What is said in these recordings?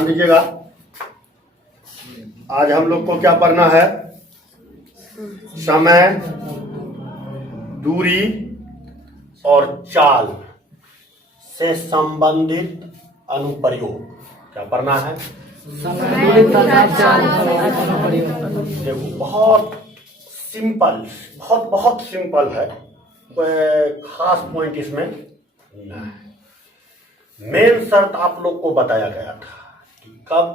ध्यान दीजिएगा। आज हम लोग को क्या पढ़ना है? समय, दूरी और चाल से संबंधित अनुप्रयोग। क्या पढ़ना है? देखो बहुत सिंपल, बहुत सिंपल है, कोई खास पॉइंट इसमें नहीं। मेन शर्त आप लोग को बताया गया था कि कब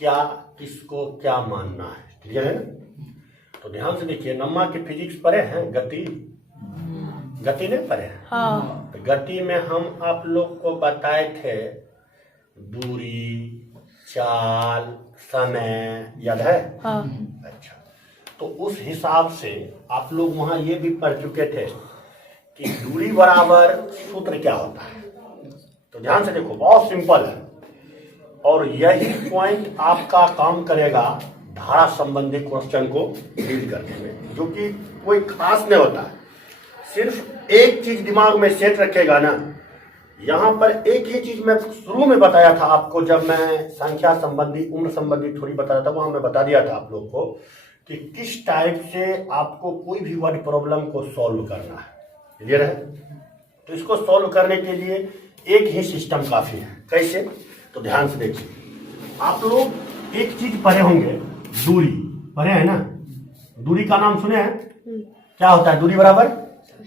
क्या किसको क्या मानना है। क्लियर है ना? तो ध्यान से देखिए, नम्मा के फिजिक्स पढ़े हैं, गति नहीं पढ़े हैं? हाँ। तो गति में हम आप लोग को बताए थे दूरी, चाल, समय, याद है? हाँ। अच्छा, तो उस हिसाब से आप लोग वहां ये भी पढ़ चुके थे कि दूरी बराबर सूत्र क्या होता है। तो ध्यान से देखो, बहुत सिंपल है और यही पॉइंट आपका काम करेगा धारा संबंधी क्वेश्चन को डील करने में, जो कि कोई खास नहीं होता है। सिर्फ एक चीज दिमाग में सेट रखेगा ना, यहाँ पर एक ही चीज मैं शुरू में बताया था आपको, जब मैं संख्या संबंधी, उम्र संबंधी थोड़ी बताया था, वहां मैं बता दिया था आप लोग को कि किस टाइप से आपको कोई भी वर्ड प्रॉब्लम को सॉल्व करना है। क्लियर है? तो इसको सॉल्व करने के लिए एक ही सिस्टम काफी है। कैसे? तो ध्यान से देखिए, आप लोग एक चीज पढ़े होंगे, दूरी पढ़े हैं ना? दूरी का नाम सुने हैं? क्या होता है दूरी बराबर?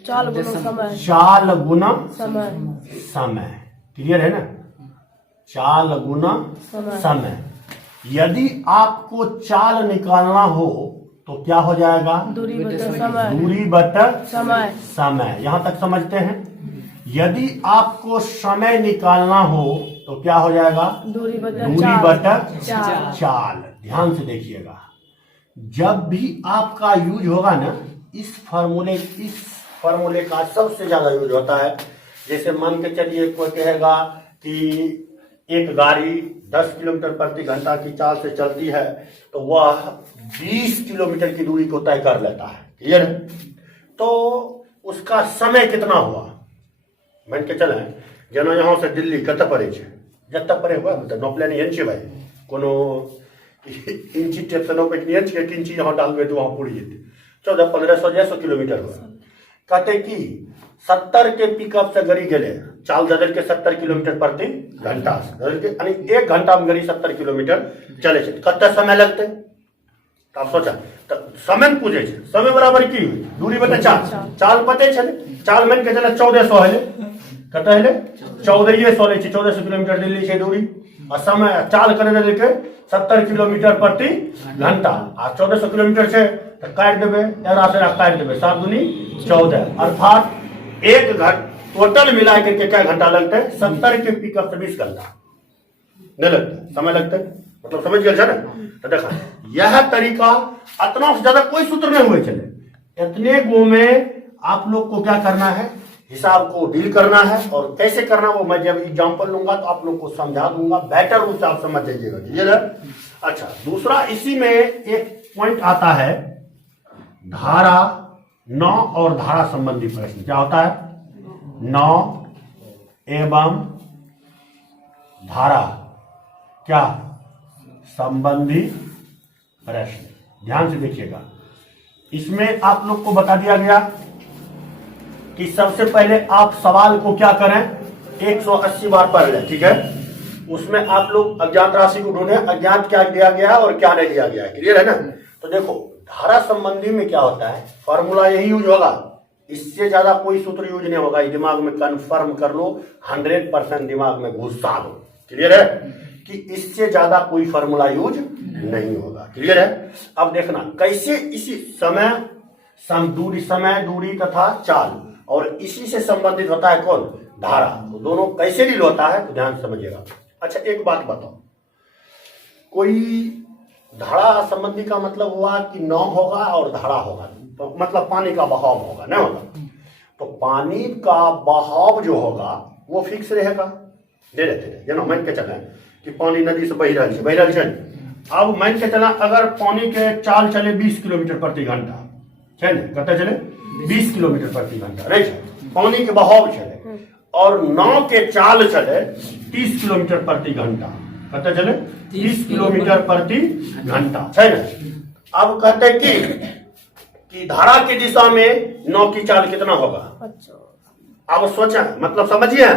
चाल गुना समय। चाल गुना समय। क्लियर है ना? चाल गुना समय। यदि आपको चाल निकालना हो तो क्या हो जाएगा? दूरी बटा समय। दूरी बटा समय। यहां तक समझते हैं। यदि आपको समय निकालना हो तो क्या हो जाएगा? दूरी बटा चाल। ध्यान से देखिएगा, जब भी आपका यूज होगा ना, इस फार्मूले का सबसे ज्यादा यूज होता है। जैसे मान के चलिए, कोई कहेगा कि एक गाड़ी 10 किलोमीटर प्रति घंटा की चाल से चलती है तो वह 20 किलोमीटर की दूरी को तय कर लेता है। क्लियर? तो उसका समय कितना हुआ? मान के चले, जेना यहाँ से दिल्ली कत पड़े छे, जत पड़े हुआ मतलब नोपले एहन छै भाई, कोनो इंची टेप से नोपे नहीं है कि इंची यहाँ डालबे तो वहाँ पुरी जेते 1400-1500 किलोमीटर हुआ। कहते कि 70 के पिकअप से गाड़ी गेले, चाल ददल के 70 किलोमीटर प्रति घंटा से, यानी 1 घंटा में गाड़ी 70 किलोमीटर चले छे, कते समय लगते? तो आप सोचा, तो समय पूछे छे, समय बराबर की हुई? दूरी बटे चाल। चाल पते छे, चाल मान के चले 1400 है, कते है 1400 ले छे, 1400 किलोमीटर दिल्ली छे दूरी, और समय चाल करे दे के 70 किलोमीटर प्रति घंटा, आ 1400 किलोमीटर छे तो काट देबे, 11 से काट देबे, 7 दूनी 14, अर्थात 1 घंटा टोटल मिला करके क्या घंटा लगता है? 70 के पिकअप से 20 घंटा नहीं लगता, समय लगता है। मतलब समझ गए ना? तो देखा, यह तरीका इतना से ज्यादा कोई सूत्र नहीं हुए चले, इतने गो में आप लोग को क्या करना है? हिसाब को डील करना है। और कैसे करना वो मैं जब एग्जाम्पल लूंगा तो आप लोग को समझा दूंगा, बेटर रूप से आप समझ जाइएगा। क्लियर है? अच्छा, दूसरा इसी में एक पॉइंट आता है धारा 9 और धारा संबंधी प्रश्न। क्या होता है? 9 एवं धारा क्या संबंधी प्रश्न। ध्यान से देखिएगा, इसमें आप लोग को बता दिया गया कि सबसे पहले आप सवाल को क्या करें? 180 बार पढ़ लें। ठीक है? उसमें आप लोग अज्ञात राशि को ढूंढें, अज्ञात क्या दिया गया और क्या नहीं दिया गया है। क्लियर है ना? तो देखो, धारा संबंधी में क्या होता है? फॉर्मूला यही यूज होगा, इससे ज्यादा कोई सूत्र यूज नहीं होगा। दिमाग में कंफर्म कर लो, 100% दिमाग में घुसा लो। क्लियर है कि इससे ज्यादा कोई फॉर्मूला यूज नहीं होगा। क्लियर है? अब देखना कैसे इसी समय, दूरी तथा चाल, और इसी से संबंधित होता है कौन? धारा। तो दोनों कैसे डील होता है तो ध्यान समझिएगा। अच्छा, एक बात बताओ, कोई धारा संबंधी का मतलब हुआ कि नाव होगा और धारा होगा, तो मतलब पानी का बहाव होगा, नहीं होगा? तो पानी का बहाव जो होगा वो फिक्स रहेगा। दे रहते जेना मान के चले कि पानी नदी से बह रहा है। अब मान के चला, अगर पानी के चाल चले 20 किलोमीटर प्रति घंटा, कते चले 20 किलोमीटर प्रति घंटा रहे, पानी के बहाव चले, और नाव के चाल चले 30 किलोमीटर प्रति घंटा। कहते चले 30 किलोमीटर प्रति घंटा है ना। अब कहते कि धारा की दिशा में नाव की चाल कितना होगा। अच्छा अब सोचा मतलब समझिए,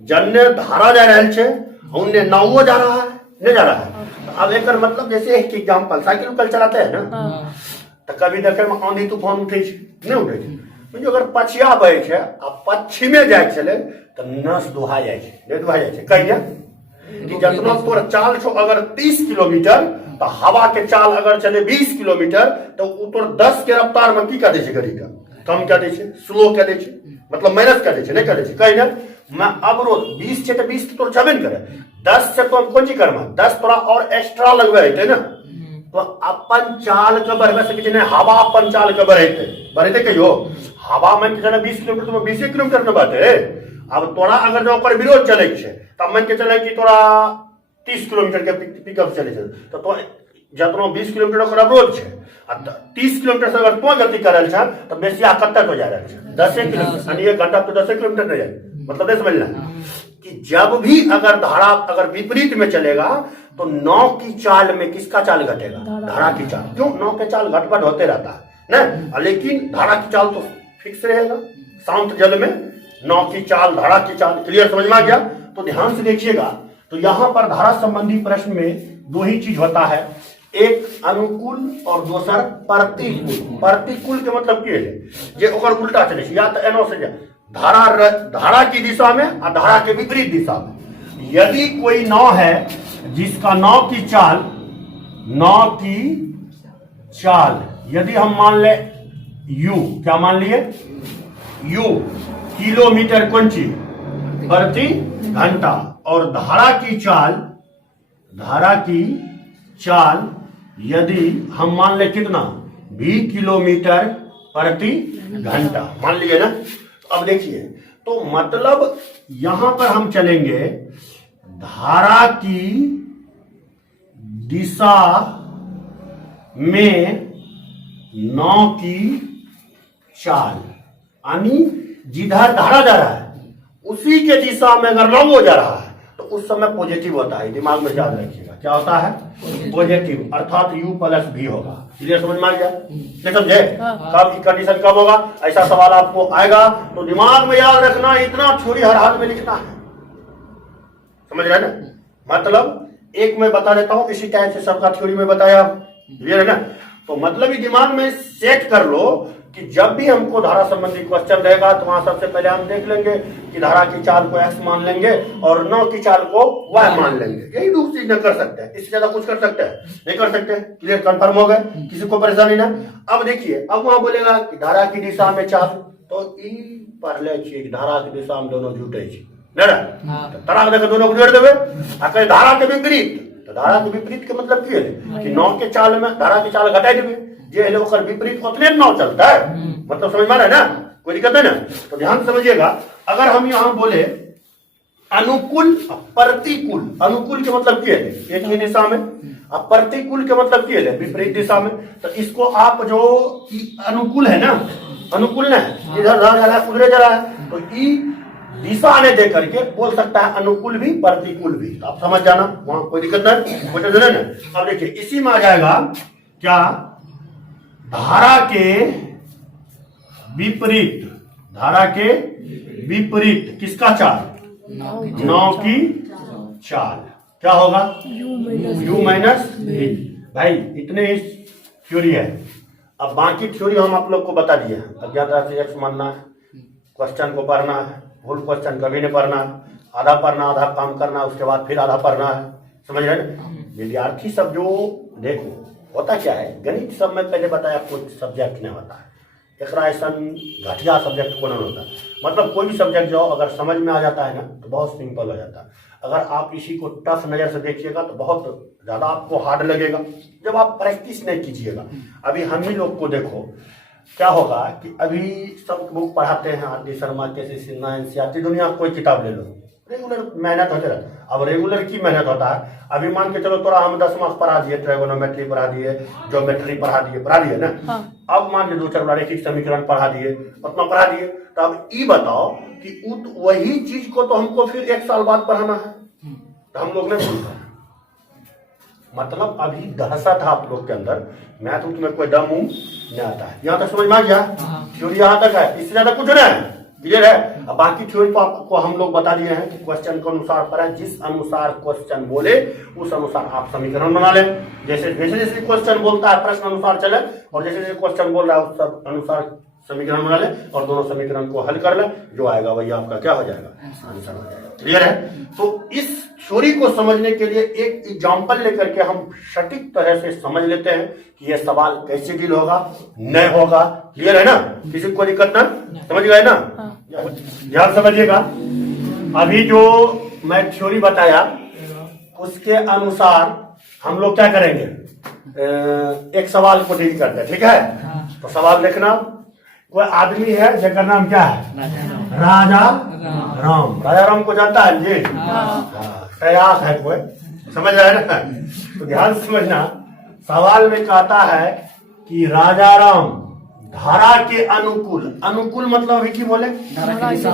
जन्ने धारा जा रहा है उनने नावो जा रहा है नहीं जा रहा है। अब एक मतलब जैसे एक एग्जाम्पल साइकिल उकल चलाते हैं ना, हाँ तो कभी देखे में आंधी तूफान उठे नहीं उठे, जो अगर पछिया बहे छे आ पश्चिमे जाए चले तो नस दुहा जाए छे नहीं दुहा जाए छे कहिया कि जितना तोर चाल छो अगर 30 किलोमीटर तो हवा के चाल अगर चले 20 किलोमीटर तो उ तोर 10 के रफ्तार में की कर दे छे गाड़ी का कम कर दे छे स्लो कर दे छे मतलब माइनस कर दे छे नहीं कर दे छे कहिया मैं अवरोध 20 छे तो 20 तो तोर छबे न करे 10 से तो हम कोन चीज करमा 10 थोड़ा और एक्स्ट्रा लगवे है ना तो अपन चाल के बढ़वे सके नहीं हवा अपन चाल के बढ़ेते कहियो हवा में चले 20 किलोमीटर तो 20 किलोमीटर न बात है। अब तोरा अगर जो ओकर विरोध चले छे तब मन के चले कि तोरा 30 किलोमीटर के पिकअप चले छे तो जतना 20 किलोमीटर ओकर अवरोध छे आ 30 किलोमीटर से अगर तो गति करल छे तो बेसी आ कत्ते हो जा रहल छे 10 किलोमीटर यानी 1 घंटा तो 10 किलोमीटर नहीं जाए मतलब नहीं समझना कि जब भी अगर धारा अगर विपरीत में चलेगा तो नाव की चाल में किसका चाल घटेगा धारा की चाल। क्यों नाव के चाल घटपट होते रहता है ना, लेकिन धारा की चाल तो फिक्स रहेगा। शांत जल में नाव की चाल धारा की चाल क्लियर समझ में आ गया। तो ध्यान से देखिएगा तो यहाँ पर धारा संबंधी प्रश्न में दो ही चीज होता है, एक अनुकूल और दूसर प्रतिकूल। प्रतिकूल के मतलब क्या है जे ओकर उल्टा चले या तो एनो से धारा की दिशा में और धारा के विपरीत दिशा में। यदि कोई नाव है जिसका नाव की चाल यदि हम मान ले u क्या मान लिए u किलोमीटर कुंची प्रति घंटा और धारा की चाल यदि हम मान ले कितना v किलोमीटर प्रति घंटा मान लिए ना। अब देखिए तो मतलब यहां पर हम चलेंगे धारा की दिशा में नाव की चाल यानी जिधर धारा जा रहा है उसी के दिशा में अगर नाव हो जा रहा है तो उस समय पॉजिटिव होता है, दिमाग में याद रखिएगा क्या होता है पॉजिटिव अर्थात u प्लस v होगा। क्लियर समझ में आ गया क्या समझे। कब की कंडीशन कब होगा ऐसा सवाल आपको आएगा तो दिमाग में याद रखना, इतना थ्योरी हर हाल में लिखना है समझ रहे ना। मतलब एक मैं बता देता हूं इसी टाइप से सबका थ्योरी में बताया क्लियर है ना। तो मतलब ही दिमाग में सेट कर लो कि जब भी हमको धारा संबंधी क्वेश्चन रहेगा तो वहां सबसे पहले हम देख लेंगे कि धारा की चाल को x मान लेंगे और नाव की चाल को y मान लेंगे। यही दूसरी चीज कर सकते हैं, इससे ज्यादा कुछ कर सकते हैं नहीं कर सकते। क्लियर कंफर्म हो गए, किसी को परेशानी ना। अब देखिए अब वहां बोलेगा कि धारा की दिशा में चाल तो ई पढ़ ले छिए धारा की दिशा में दोनों जुटे छी तराक देकर दोनों को जोड़ देवे। अगर धारा के विपरीत तो धारा के विपरीत के मतलब की है कि नाव के चाल में धारा की चाल घटाई देवे जे है ओकर विपरीत उतने नाव चलता है मतलब समझ में आ रहा है ना, कोई दिक्कत है ना। तो ध्यान समझिएगा अगर हम यहाँ बोले अनुकूल प्रतिकूल, अनुकूल के मतलब क्या है एक ही दिशा में अब प्रतिकूल के मतलब क्या है विपरीत दिशा में। तो इसको आप जो अनुकूल है ना अनुकूल ना इधर जा रहा है उधर जा रहा है तो ई दिशा ने दे करके बोल सकता है अनुकूल भी प्रतिकूल भी। तो आप समझ जाना वहां कोई दिक्कत नहीं ना। अब देखिए इसी में आ जाएगा क्या धारा के विपरीत किसका चाल नाव की चाल क्या होगा u माइनस v। भाई इतने ही थ्योरी है। अब बाकी थ्योरी हम आप लोग को बता दिए अज्ञात राशि x मानना है, क्वेश्चन को पढ़ना है, भूल क्वेश्चन कभी नहीं पढ़ना, आधा पढ़ना आधा काम करना उसके बाद फिर आधा पढ़ना है समझ रहे ना। विद्यार्थी सब जो देखो होता क्या है गणित सब में पहले बताया आपको सब्जेक्ट नहीं होता है एक ऐसा घटिया सब्जेक्ट को नहीं होता। मतलब कोई भी सब्जेक्ट जो अगर समझ में आ जाता है ना तो बहुत सिंपल हो जाता है। अगर आप इसी को टफ नज़र से देखिएगा तो बहुत ज़्यादा आपको हार्ड लगेगा जब आप प्रैक्टिस नहीं कीजिएगा। अभी हम ही लोग को देखो क्या होगा कि अभी सब बुक पढ़ाते हैं आरडी शर्मा के सिन्हा एनसीईआरटी दुनिया कोई किताब ले लो रेगुलर मेहनत होते रहता। अब रेगुलर की मेहनत होता है अभी मान के चलो थोड़ा हम 10 मार्क्स पढ़ा दिए ट्रायगोनोमेट्री पढ़ा दिए ज्योमेट्री पढ़ा दिए ना हाँ। अब मान के 2-4 रैखिक समीकरण पढ़ा दिए उतना पढ़ा दिए तो अब ये बताओ कि वही चीज को तो हमको फिर 1 साल बाद पढ़ाना है तो हम लोग नहीं भूलते मतलब अभी दहशत है आप लोग के अंदर, मैं तो तुम्हें कोई दम नहीं आता है। यहाँ तक समझ में आ गया? थ्योरी यहाँ तक है, इससे ज्यादा कुछ नहीं है, क्लियर है? अब बाकी थ्योरी तो आपको हम लोग बता दिए हैं कि क्वेश्चन के अनुसार पढ़े, जिस अनुसार क्वेश्चन बोले उस अनुसार आप समीकरण बना लें। जैसे जैसे जैसे क्वेश्चन बोलता है प्रश्न अनुसार चले, और जैसे जैसे क्वेश्चन बोल रहा है उस सब अनुसार समीकरण बना ले, और दोनों समीकरण को हल कर ले, जो आएगा वही आपका क्या हो जाएगा, आंसर हो जाएगा। क्लियर है? तो इस थ्योरी को समझने के लिए एक एग्जांपल लेकर के हम सटीक तरह से समझ लेते हैं कि यह सवाल कैसे डील होगा, नहीं होगा। क्लियर है ना? किसी को दिक्कत ना, समझ गए ना? ध्यान समझिएगा। अभी जो मैं थ्योरी बताया उसके अनुसार हम लोग क्या करेंगे, एक सवाल को डील करते हैं, ठीक है? तो सवाल देखना, कोई आदमी है जिसका नाम क्या है, राजा राम। राजा राम को जानता है जी? तैयार है कोई, समझ रहा है ना? तो ध्यान से समझना, सवाल में कहता है कि राजा राम धारा के अनुकूल, अनुकूल मतलब अभी की बोले, धारा की दिशा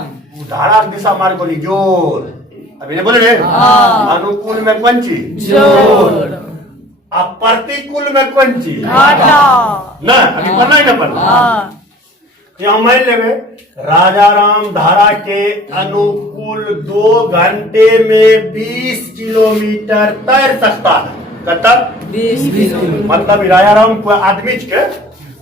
में, धारा की दिशा मार बोली जोर, अभी नहीं बोले रे? अनुकूल में कौन चीज, जोर। अब प्रतिकूल में कौन चीज, घाटा। ना अभी पढ़ना ही ना पढ़ना। यहाँ मान लेवे राजा राम धारा के अनुकूल 2 घंटे में 20 किलोमीटर तैर सकता है। कतक 20 किलोमीटर, मतलब राजा राम को आदमी के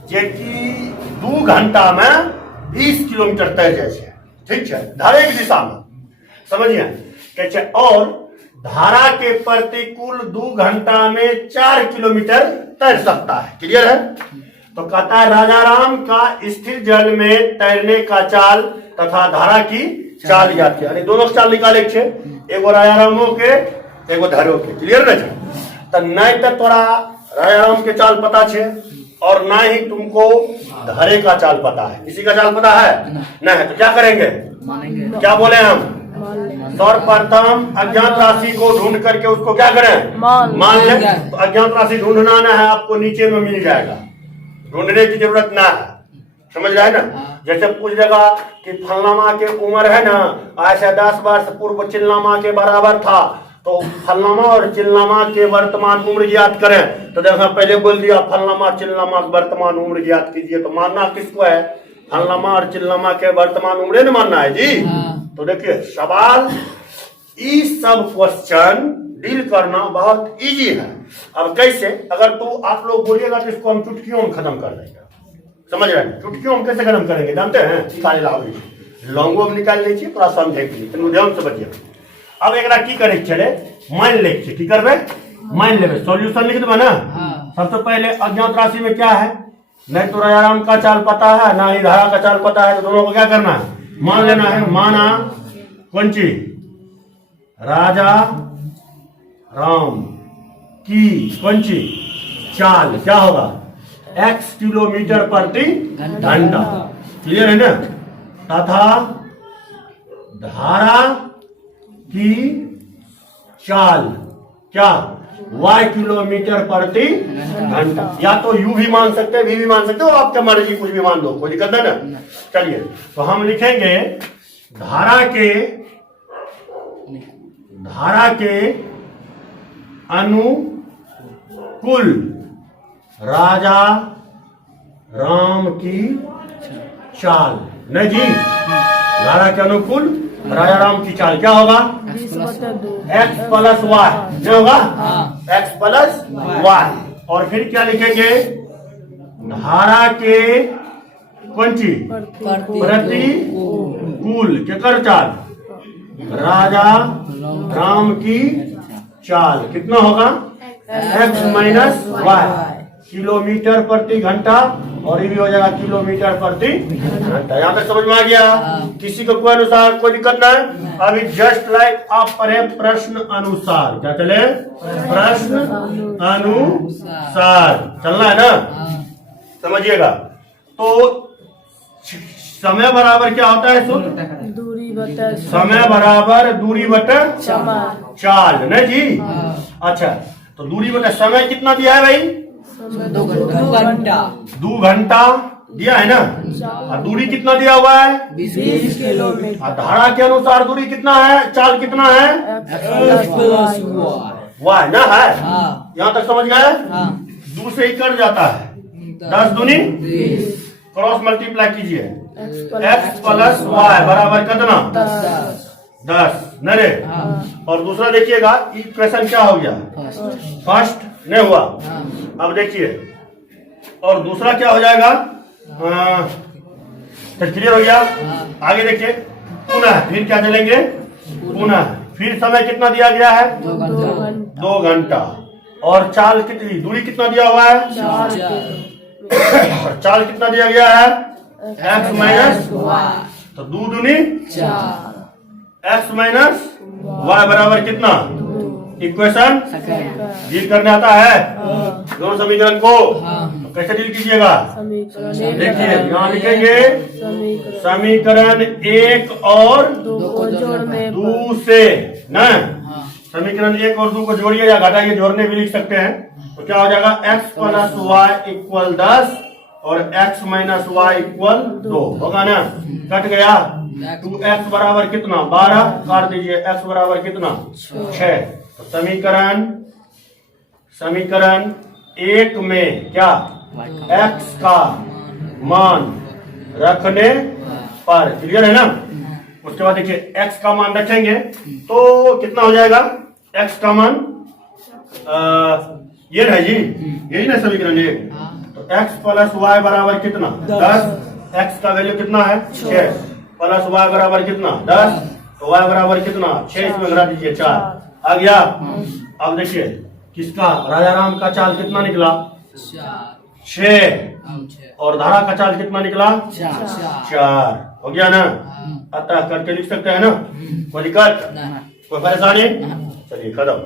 जेकि 2 घंटा में 20 किलोमीटर तैर जाए, ठीक है, धारा की दिशा में, समझिए कैसे। और धारा के प्रतिकूल 2 घंटा में 4 किलोमीटर तैर सकता है। क्लियर है? तो कहता है राजा राम का स्थिर जल में तैरने का चाल तथा धारा की चाल याद किया, यानी दोनों चाल निकाले छे, एगो राजा रामो के एगो धारो के। क्लियर ना? तो नहीं तो तोरा राजा राम के चाल पता छे और ना ही तुमको धारे का चाल पता है। किसी का चाल पता है नहीं है, तो क्या करेंगे, मानेंगे, क्या बोले हम, सर्वप्रथम अज्ञात राशि को ढूंढ करके उसको क्या करें, मान लें। तो अज्ञात राशि ढूंढना है आपको, नीचे में मिल जाएगा, ढूंढने की जरूरत ना है, समझ रहे हैं ना? जैसे पूछ देगा कि फलनामा के उम्र है ना ऐसे 10 वर्ष पूर्व चिलनामा के बराबर था, तो फलनामा और चिलनामा के वर्तमान उम्र ज्ञात करें। तो देखा पहले बोल दिया फलनामा चिलनामा के वर्तमान उम्र ज्ञात कीजिए, तो मानना किसको है, फलनामा और चिलनामा के वर्तमान उम्र न मानना है जी। तो देखिए सवाल, इस सब क्वेश्चन डील करना बहुत इजी है। अब कैसे, अगर तू आप लोग बोलिएगा तो इसको हम चुटकियों में खत्म कर देंगे, समझ रहे हैं? चुटकियों में कैसे खत्म करेंगे जानते हैं? निकाले लाओ, लौंगो में निकाल लीजिए, थोड़ा समझे के लिए ध्यान से बचिए। अब एक की करे चले, मान ले की करबे, मान लेवे, सॉल्यूशन लिख देबे ना। सबसे पहले अज्ञात राशि में क्या है, नहीं तो राजा राम का चाल पता है ना ही धारा का चाल पता है, तो दोनों को क्या करना है, मान लेना है। माना कौन चीज, राजा राम की कौन चीज चाल क्या होगा, x किलोमीटर प्रति घंटा। क्लियर है ना? तथा धारा की चाल क्या, y किलोमीटर प्रति घंटा। या तो u भी मान सकते हैं, v भी मान सकते हो, आपका मर्जी, कुछ भी मान दो, कोई दिक्कत है ना। चलिए तो हम लिखेंगे धारा के अनुकूल राजा राम की चाल, नहीं जी, धारा के अनुकूल राजा राम की चाल क्या होगा, 20/2 x प्लस वाई, क्या होगा, x प्लस वाई। और फिर क्या लिखेंगे, धारा के कौन चीज, प्रतिकूल के कर चाल, राजा राम की चाल कितना होगा, x माइनस वाई, किलोमीटर प्रति घंटा, और ये भी हो जाएगा किलोमीटर प्रति घंटा। यहाँ तक समझ में आ गया? किसी को कोई अनुसार कोई दिक्कत ना है? अभी जस्ट लाइक आप पढ़े प्रश्न अनुसार, क्या चले, प्रश्न अनुसार चलना है ना, समझिएगा। तो समय बराबर क्या होता है, दूरी बटा समय बराबर दूरी बटा समय, चाल, नहीं जी। अच्छा, तो दूरी बटा समय कितना दिया है भाई, 2 घंटा, 2 घंटा दिया है ना। और दूरी कितना दिया हुआ है, 20 किलोमीटर। और धारा के अनुसार दूरी कितना है, चाल कितना है, वाई ना है, हाँ यहाँ तक समझ गए। हाँ 2 से ही कट जाता है, 10 दूनी क्रॉस मल्टीप्लाई कीजिए, x प्लस वाई बराबर कितना, 10 न रे। और दूसरा देखिएगा, इक्वेशन क्या हो गया, फर्स्ट नहीं हुआ। अब देखिए, और दूसरा क्या हो जाएगा, क्लियर हो गया। आगे देखिए, पुनः फिर क्या चलेंगे, पुनः फिर समय कितना दिया गया है, 2 घंटा। और चाल कितनी, दूरी कितना दिया हुआ है, और चाल कितना दिया गया है, x माइनस, तो 2 दूनी x माइनस y बराबर कितना, इक्वेशन डील करने आता है दोनों समीकरण को। तो कैसे डील कीजिएगा, समीकरण देखिए यहाँ लिखेंगे, समीकरण 1 और 2 को जोड़ने 2 से न, समीकरण 1 और 2 को जोड़िए या घटाइए, जोड़ने भी लिख सकते हैं। तो क्या हो जाएगा, x प्लस वाई इक्वल 10 और x माइनस वाई इक्वल 2 होगा ना, कट गया। 2x बराबर कितना, 12 काट दीजिए, x बराबर कितना, 6। तो समीकरण 1 में क्या, x का मान रखने पर, क्लियर है ना। उसके बाद देखिए, x का मान रखेंगे तो कितना हो जाएगा, x का मान ये है जी, यही ना समीकरण 1। तो x प्लस वाई बराबर कितना, 10, x का वैल्यू कितना है, 6 प्लस वाई बराबर कितना, 10, तो y बराबर कितना, 6, इसमें घटा दीजिए, 4 आ गया। अब देखिए, किसका, राजा राम का चाल कितना निकला, 6, और धारा का चाल कितना निकला, 4 हो गया ना। अतः करके लिख सकते हैं ना, कोई दिक्कत, कोई परेशानी, चलिए खत्म।